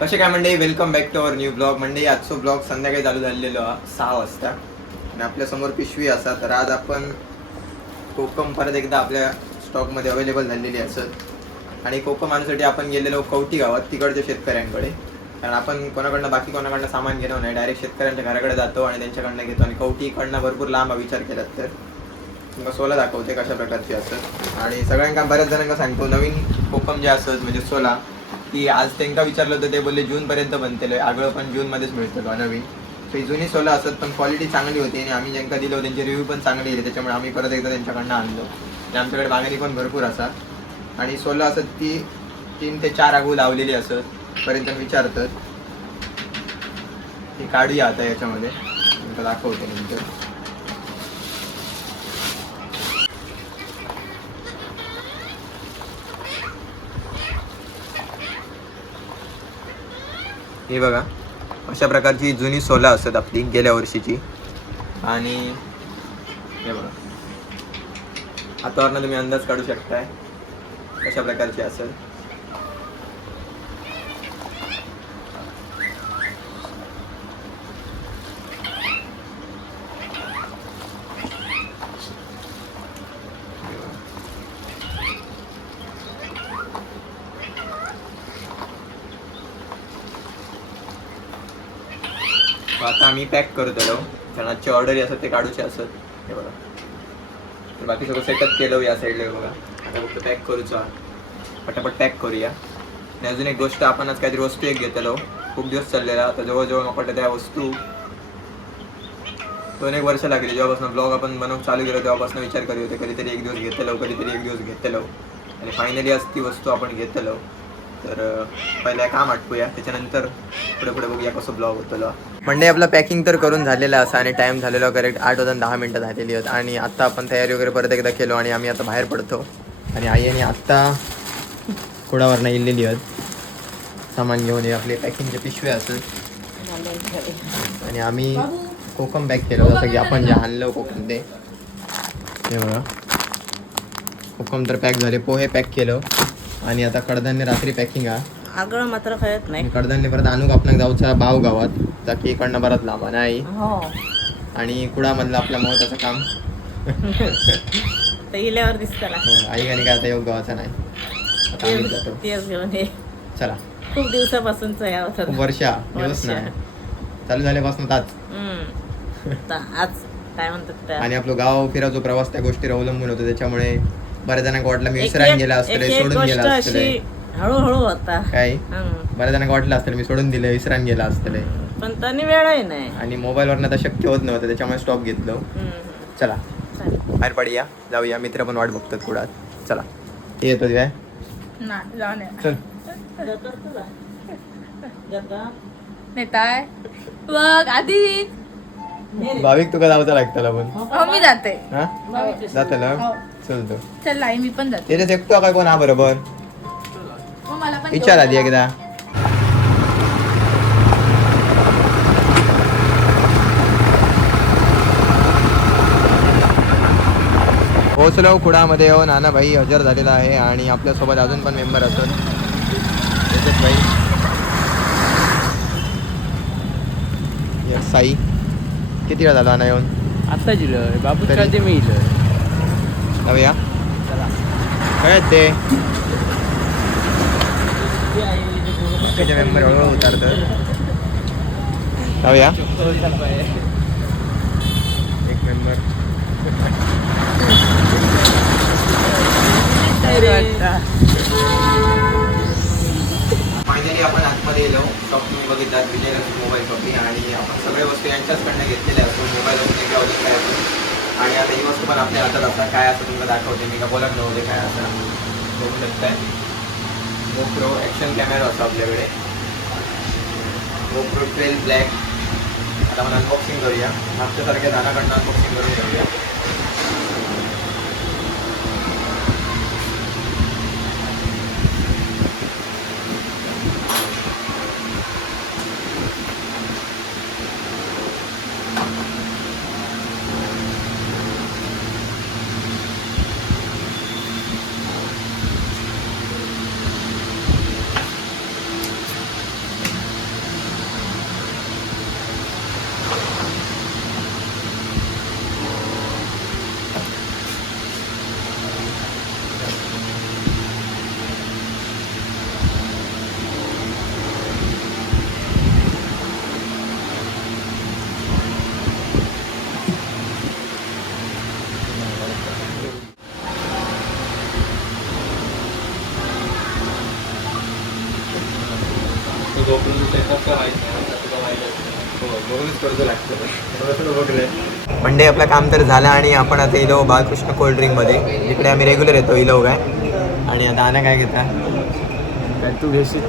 कसे काय म्हणजे welcome back to our new blog म्हणजे आजचो ब्लॉग संध्याकाळी चालू झालेलो सहा वाजता. आणि आपल्यासमोर पिशवी असा तर आज आपण कोकम परत एकदा आपल्या स्टॉकमध्ये अवेलेबल झालेली असत आणि कोकम आणण्यासाठी आपण गेलेलो कवटी गावात तिकडच्या शेतकऱ्यांकडे. कारण आपण कोणाकडनं बाकी कोणाकडनं सामान घेणं नाही डायरेक्ट शेतकऱ्यांच्या घराकडे जातो आणि त्यांच्याकडनं घेतो. आणि कवटीकडनं भरपूर लांब हा विचार केलात तर. मग सोला दाखवते कशा प्रकारची असत आणि सगळ्यांका बऱ्याच जणांना सांगतो नवीन कोकम जे असत म्हणजे सोला की आज त्यांना विचारलं होतं ते बोलले जूनपर्यंत बनतेलं आगळं पण जूनमध्येच मिळतं नवीन? ते जुनी सोलं असत पण क्वालिटी चांगली होती आणि आम्ही ज्यांका दिलं त्यांचे रिव्ह्यू पण चांगले दिले त्याच्यामुळे आम्ही परत एकदा त्यांच्याकडनं आणलो. आणि आमच्याकडे मागणी पण भरपूर असा आणि सोलं असत ती तीन ते चार आगू लावलेली असत पर्यंत विचारतात. ती काढूया आता याच्यामध्ये. नंतर दाखवते नंतर. हे बघा अशा प्रकारची जुनी सोला असत आपली गेल्या वर्षीची. आणि हे बघा. हातावरनं तुम्ही अंदाज काढू शकताय कशा प्रकारची असेल. आता आम्ही पॅक करतलो जणाची ऑर्डरी ऑर्डर असत ते काढूचे असत. हे बघा. तर बाकी सगळं सेटअप केलं या साईडला बघा. आता फक्त पॅक करूचा पटापट पॅक करूया. आणि अजून एक गोष्ट आपण आज काहीतरी वस्तू एक घेतलो खूप दिवस चाललेला. आता जवळजवळ मग वाटतं त्या वस्तू. दोन एक वर्ष लागली. जेव्हापासून ब्लॉग आपण बनवून चालू केलं तेव्हापासून विचार करू होते. कधीतरी एक दिवस घेतलो कधीतरी एक दिवस घेतलो आणि फायनली आज ती वस्तू आपण घेतलो तर अं, काम आटपूया. त्याच्यानंतर पुढे पुढे बघूया कसं ब्लॉग होतो मंडे आपलं पॅकिंग तर करून झालेलं असं आणि टाईम झालेला करेक्ट आठ वाजून दहा मिनटं झालेली आहेत. आणि आत्ता आपण तयारी वगैरे परत एकदा केलो आणि आम्ही आता बाहेर पडतो. आणि आई आणि आत्ता कुडावरनं इलेली आहेत. सामान घेऊन ये आपले पॅकिंगचे पिशवे असत आणि आम्ही कोकम पॅक केलं जसं की आपण जे आणलं कोकम ते. बघा. कोकम तर पॅक झाले पोहे पॅक केलं. आणि आता कडधान्य रात्री पॅकिंग आहे. आगळं मात्र कळत नाही. आणि कडधान्य परत आणूक आपण जाऊचा भाव गावात ताकी इकडनं परत लांबा नाही? हो. आणि कुडामधलं आपलं महत्वाचं काम. तर इल्यावर हो, आई आणि काय आता योग गावाचा नाही. आता आम्ही जातो. तेच घेऊन ये. चला. खूप दिवसापासूनच या खूप होतं वर्षा. दिवस वर्षा. नाही. चालू झाल्यापासून ताच आज. काय म्हणतात त्या आणि आपलं गाव फिरायचो प्रवास त्या गोष्टीवर अवलंबून होतो. त्याच्यामुळे बऱ्याच जणांना वाटलं मी विसरायला गेला एक सोडून गेला असतले अशी हळूहळू होता. काय. बऱ्याच जणांना वाटलं असतं मी सोडून दिलं विसरायला गेला असतले पण त्यांनी वेळही नाही. आणि मोबाईलवरनं आता शक्य होत नव्हतं त्याच्यामुळे स्टॉप घेतलं. चला. बाहेर पडूया जाऊया मित्र पण वाट बघतात कुडात. चला. हे येतो काय चल जातो तुझा? जातो? नेताय. बघ आधी भाविक तुका जाऊचा लागतला पण हो मी जाते. हा? जातला? हो. चल तो. चल आई मी पण जाते. त्याच्यात एकटो काय कोण हा बरोबर? मग मला पण विचार आधी. एकदा. पोहोचलो कुडामध्ये येऊन नाना भाई हजर झालेला आहे आणि आपल्यासोबत अजून पण मेंबर असत भाई साई. किती वेळा झाला ना येऊन आता दिलं बाबू तरी? मी इलं जाऊया काय आहेत ते मेंबर हळूहळू उतारतात जाऊया एक मेंबर फायनली आपण आतमध्ये गेलो शॉप तुम्ही बघितलात मोबाईल आणि आपण सगळ्या वस्तू यांच्याचकडनं घेतलेल्या असतो मोबाईल वस्तू किंवा अजून काय असतो आणि आता ही वस्तू पण आपल्या हातात असतात काय असं तुम्हाला दाखवते मी का? बोलत नव्हते काय असं बघू शकताय. गोप्रो ॲक्शन कॅमेरा असतो आपल्याकडे. गोप्रो ट्वेल्व ब्लॅक आता आपण अनबॉक्सिंग करूया. मागच्यासारख्या दानाकडनं अनबॉक्सिंग करून घेऊया. कर्ज लागतं. मंडे आपलं काम तर झालं आणि आपण आता इलो बालकृष्ण कोल्ड ड्रिंकमध्ये जिकडे आम्ही रेग्युलर येतो इलो काय. आणि आता आना काय घेता? काय तू घेशील?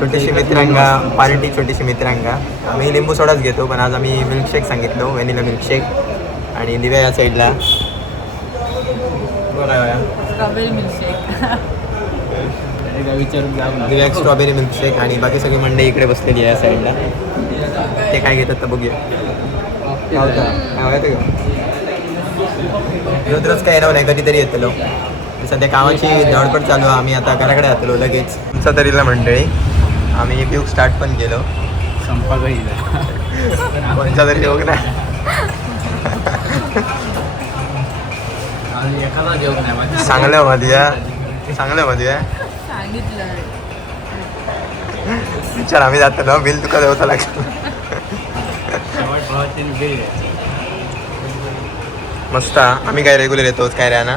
छोटीशी मित्रांगा पार्टी छोटीशी मित्रांगा. आम्ही लिंबू सोडाच घेतो पण आज आम्ही मिल्कशेक सांगितलो व्हॅनिला मिल्कशेक आणि दिव्या या साईडला बरं स्ट्रॉबेरी मिल्कशेक विचारून स्ट्रॉबेरी मिल्कशेक आणि बाकी सगळी मंडई इकडे बसलेली आहे या साईडला. ते काय घेतात तर बघूया. काय? काय रोज येणार नाही कधीतरी येतलो सध्या कामाची धडपड चालू आहे आम्ही आता घराकडे आतलो लगेच. तुमचा तरीला मंडळी. आम्ही ब्यूक स्टार्ट पण केलो. संपाक येईल कोणचा तरी योग नाही. चांगलं मधूया चांगलं मधूया सांगितलं विचार आम्ही जातो बिल तुका देवता लागतो मस्त. आम्ही काय रेग्युलर येतोच काय राहना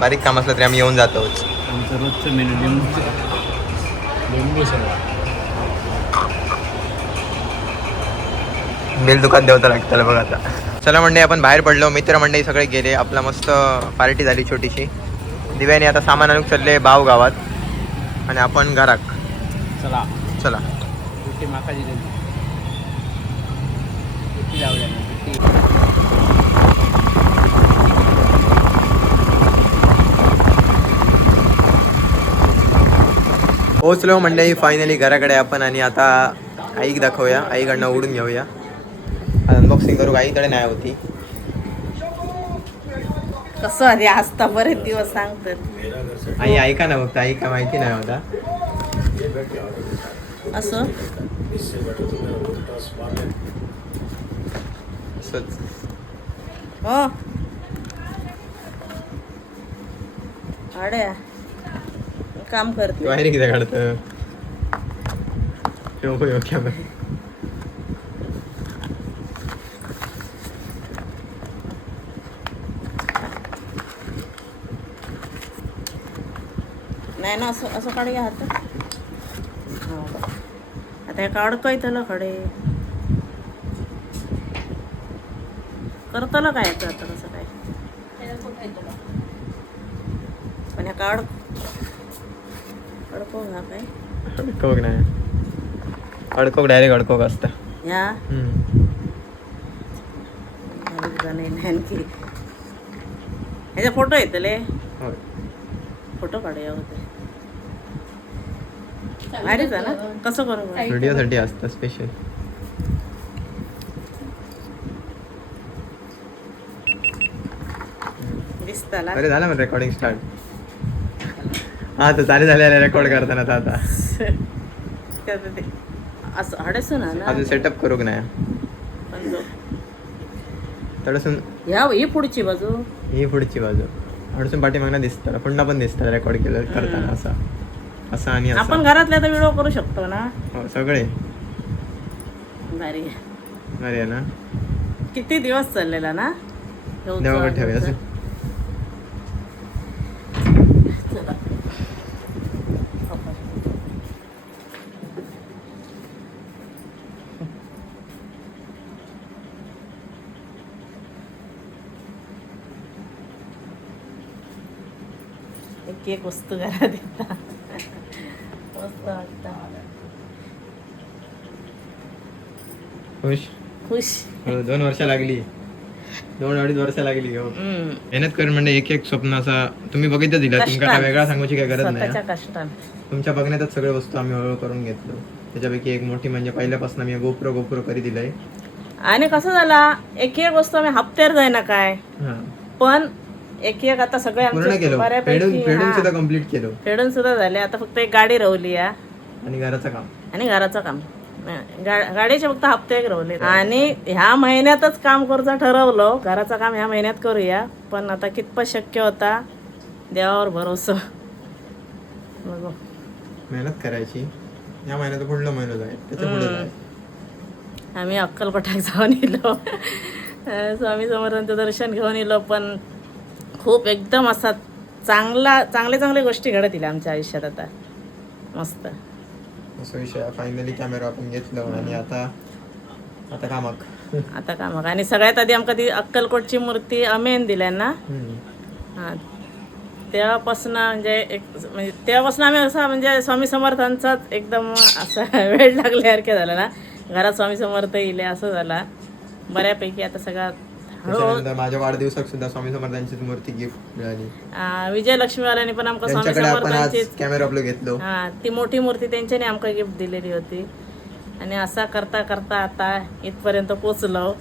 बारीक काम असलं तरी आम्ही येऊन जातोच. आमचं रोजचं मेनू लिंबू लिंबू शेवा बिल दुकान देवता लागतं बघ आता. चला मंडळी आपण बाहेर पडलो. मित्र मंडळी सगळे गेले. आपला मस्त पार्टी झाली छोटीशी. दिव्याने आता सामान आणून चालले बाव गावात आणि आपण घराक चला. चला. सुट्टी माका दिली सुट्टी लावल्या ना सुट्टी पोहोचलो मंडळी फायनली घराकडे आपण आणि आता आईक दाखवूया. आईकडनं उडून घेऊया. अनबॉक्सिंग करू आईकडे नाही होती. कसं आधी असता बरेच दिवस सांगतात. आई ऐका ना फक्त आई काय माहिती नाही होता. असं? असंच. हो. अड्या काम करते. बाहेर किती काढतं. नाही ना असं असं काढे हात हो का. आता हे काढतोय त्याला खडे. करतलं काय याचं आता कसं काय? पण ह्या काढ अडको हा काय? अडकोक नाही? अडकोक डायरेक्ट अडकोक असतं. हम्म. नाही नाही आणखी. ह्याचे फोटो येतले होय. फोटो काढूया होते. आहे ना? कसं करू? व्हिडिओसाठी असतं स्पेशल अरे झालं मग रेकॉर्डिंग स्टार्ट हा तर चालू झालेलं रेकॉर्ड करताना आता. असं हडसून ना? अजून सेटअप करू की नाही? थोडंसून ह्या ही पुढची बाजू. ही पुढची बाजू. थोडंसून पाठीमागनं दिसतं पुन्हा पण दिसतं रेकॉर्ड केलं करताना असा. असा आणि आपण घरातल्या तर व्हिडिओ करू शकतो ना? हो सगळे. भारी. आहे ना? किती दिवस चाललेला ना? देवाकडे ठेवूया. असं. चला. एक एक वस्तू घरात येतात मस्त वाटतं. खुश? खुश. हो, दोन वर्ष लागली. दोन अडीच वर्ष लागली हो. मेहनत करून म्हणजे एक एक स्वप्न असा तुम्ही बघितलं दिला तुमका. वेगळा सांगूची काय गरज नाही तुमच्या बघण्यातच सगळ्या वस्तू आम्ही हळूहळू करून घेतलो. त्याच्यापैकी एक मोठी म्हणजे पहिल्यापासून आम्ही गोप्रो गोप्रो करी दिलंय. आणि कसं झाला एक एक वस्तू आम्ही हप्त्यावर जाईना काय? पण एक एक आता सगळे पूर्ण आमचे केलो. फेडून सुद्धा कंप्लीट केलो. फेडून सुद्धा झाले. आता फक्त एक गाडी रवली या आणि घराचं काम. आणि घराचं काम. गा- गाडीचे फक्त हप्ते एक रवले. आणि ह्या महिन्यातच काम करूचं ठरवलं. घराचं काम ह्या महिन्यात करूया. पण आता कितपत शक्य होता देवावर भरोसा. बघू. मेहनत करायची. या महिन्यात पुढलं महिना जाईल. त्याच्या पुढे जाईल. आम्ही अक्कलकोटाक जाऊन येलो. स्वामी समर्थांचं दर्शन घेऊन येलो पण खूप एकदम असा चांगला चांगले चांगले गोष्टी घडत आमच्या आयुष्यात आता. मस्त. असं विषय फायनली कॅमेरा आपण घेतलो आणि आता आता कामाक आता का मग आणि सगळ्यात आधी आमका ती अक्कलकोटची मूर्ती अमेन दिल्या ना. हां. तेव्हापासून म्हणजे एक म्हणजे तेव्हापासून आम्ही असा म्हणजे स्वामी समर्थांचाच एकदम असा वेळ लागल्यासारखे झाला ना. घरात स्वामी समर्थ येईल असं झाला. बऱ्यापैकी आता सगळा त्याच्यानंतर माझ्या वाढदिवसाक सुद्धा स्वामी समर्थांची मूर्ती गिफ्ट मिळाली. अं, विजयलक्ष्मीवाल्यांनी पण आमका स्वामी त्यांच्याकडे आपण आज कॅमेरा आपलं घेतलो. हा ती मोठी मूर्ती त्यांच्याने आमका गिफ्ट दिलेली होती. आणि असा करता करता आता इथपर्यंत पोचलो.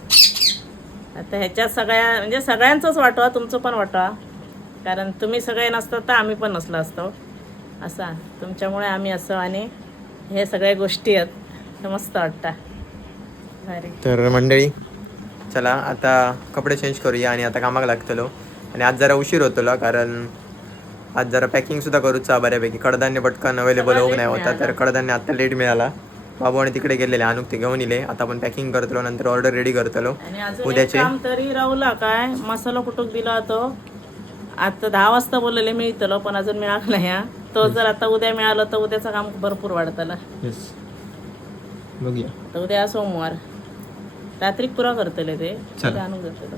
आता ह्याच्यात सगळ्या म्हणजे सगळ्यांचंच वाटवा तुमचं पण वाटवा कारण तुम्ही सगळे नसतात तर आम्ही पण नसलो असतो. असा तुमच्यामुळे आम्ही असं आणि हे सगळ्या गोष्टी आहेत. तर मस्त वाटतं. भारी. तर मंडळी चला आता कपडे चेंज करूया आणि आता कामाक लागतलो. आणि आज जरा उशीर होतलो कारण आज जरा पॅकिंग सुद्धा करूचा बऱ्यापैकी. कडधान्य पटकन अवेलेबल होऊ नाही होता तर कडधान्य आता लेट मिळाला. बाबू आणि तिकडे गेलेले अनुक ते घेऊन इले. आता आपण पॅकिंग करतलो नंतर ऑर्डर रेडी करतलो. उद्याचे. तरी राहुला काय? मसाला कुटूक दिला होतो आता दहा वाजता बोललेले मिळतलो पण अजून मिळाला नाही. तो जर आता उद्या मिळालं तर उद्याचं काम भरपूर वाढतलं बघूया. उद्या सोमवार. रात्री पुरा करतले ते. आणून जातलो